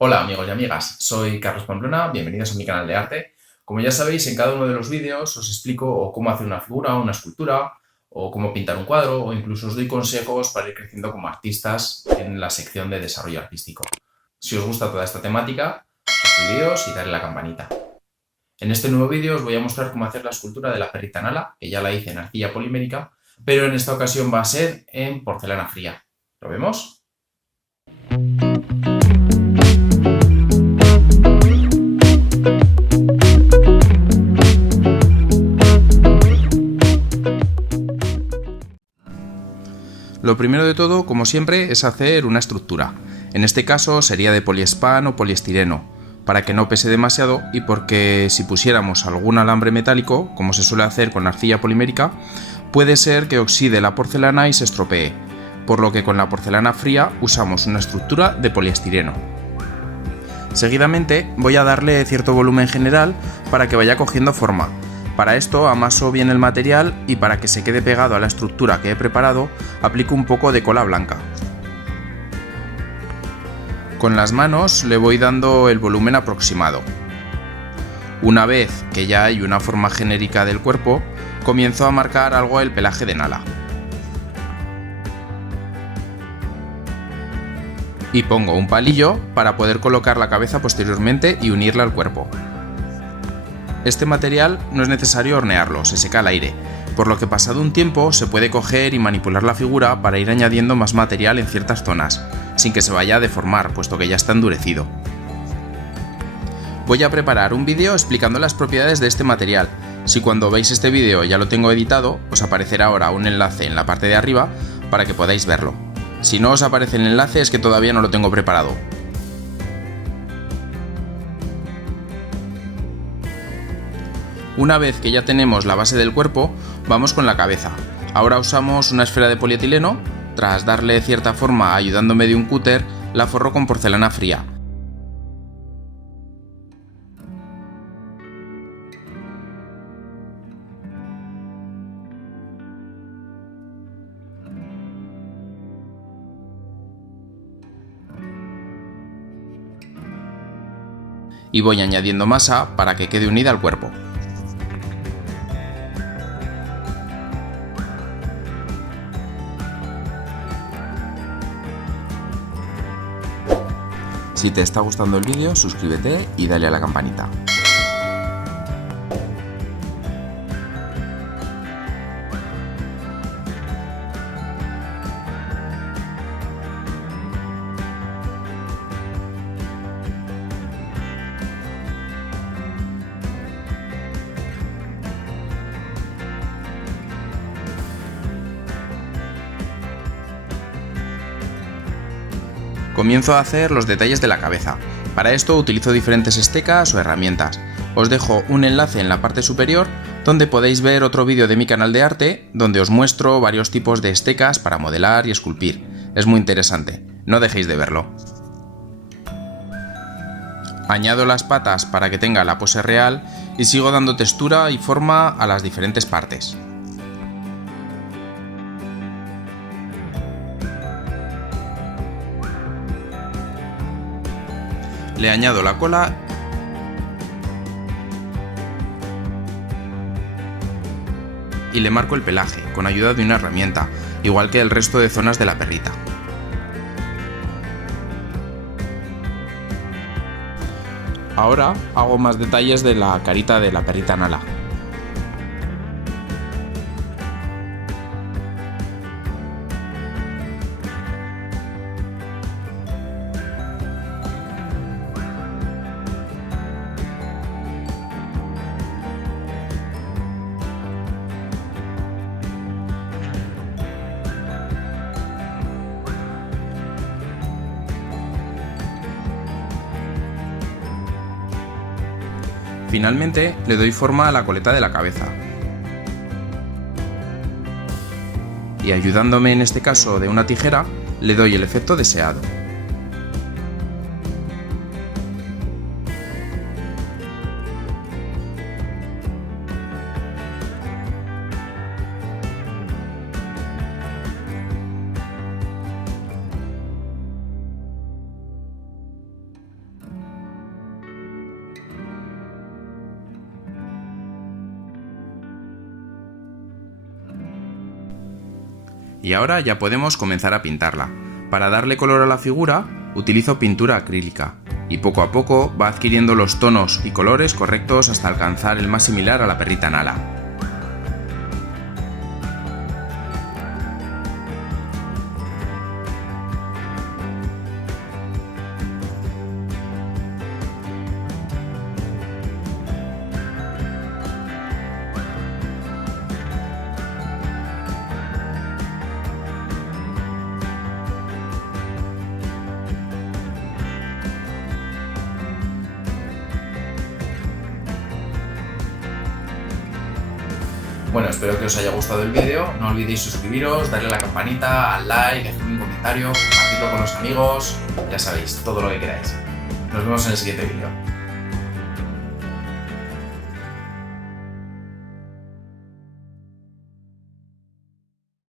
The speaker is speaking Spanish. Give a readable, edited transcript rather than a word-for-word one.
Hola amigos y amigas, soy Carlos Pamplona, bienvenidos a mi canal de arte. Como ya sabéis, en cada uno de los vídeos os explico o cómo hacer una figura, una escultura, o cómo pintar un cuadro, o incluso os doy consejos para ir creciendo como artistas en la sección de desarrollo artístico. Si os gusta toda esta temática, suscribíos y darle a la campanita. En este nuevo vídeo os voy a mostrar cómo hacer la escultura de la perrita Nala, que ya la hice en arcilla polimérica, pero en esta ocasión va a ser en porcelana fría. ¿Lo vemos? Lo primero de todo, como siempre, es hacer una estructura. En este caso sería de poliespan o poliestireno, para que no pese demasiado y porque si pusiéramos algún alambre metálico, como se suele hacer con arcilla polimérica, puede ser que oxide la porcelana y se estropee, por lo que con la porcelana fría usamos una estructura de poliestireno. Seguidamente voy a darle cierto volumen general para que vaya cogiendo forma. Para esto amaso bien el material y para que se quede pegado a la estructura que he preparado, aplico un poco de cola blanca. Con las manos le voy dando el volumen aproximado. Una vez que ya hay una forma genérica del cuerpo, comienzo a marcar algo el pelaje de Nala. Y pongo un palillo para poder colocar la cabeza posteriormente y unirla al cuerpo. Este material no es necesario hornearlo, se seca al aire, por lo que pasado un tiempo se puede coger y manipular la figura para ir añadiendo más material en ciertas zonas, sin que se vaya a deformar, puesto que ya está endurecido. Voy a preparar un vídeo explicando las propiedades de este material. Si cuando veis este vídeo ya lo tengo editado, os aparecerá ahora un enlace en la parte de arriba para que podáis verlo. Si no os aparece el enlace es que todavía no lo tengo preparado. Una vez que ya tenemos la base del cuerpo, vamos con la cabeza. Ahora usamos una esfera de polietileno, tras darle cierta forma ayudándome de un cúter, la forro con porcelana fría. Y voy añadiendo masa para que quede unida al cuerpo. Si te está gustando el vídeo, suscríbete y dale a la campanita. Comienzo a hacer los detalles de la cabeza. Para esto utilizo diferentes estecas o herramientas. Os dejo un enlace en la parte superior donde podéis ver otro vídeo de mi canal de arte donde os muestro varios tipos de estecas para modelar y esculpir. Es muy interesante, no dejéis de verlo. Añado las patas para que tenga la pose real y sigo dando textura y forma a las diferentes partes. Le añado la cola y le marco el pelaje con ayuda de una herramienta, igual que el resto de zonas de la perrita. Ahora hago más detalles de la carita de la perrita Nala. Finalmente le doy forma a la coleta de la cabeza. Y ayudándome en este caso de una tijera, le doy el efecto deseado. Y ahora ya podemos comenzar a pintarla. Para darle color a la figura, utilizo pintura acrílica, y poco a poco va adquiriendo los tonos y colores correctos hasta alcanzar el más similar a la perrita Nala. Bueno, espero que os haya gustado el vídeo, no olvidéis suscribiros, darle a la campanita, al like, dejarme un comentario, compartirlo con los amigos, ya sabéis, todo lo que queráis. Nos vemos en el siguiente vídeo.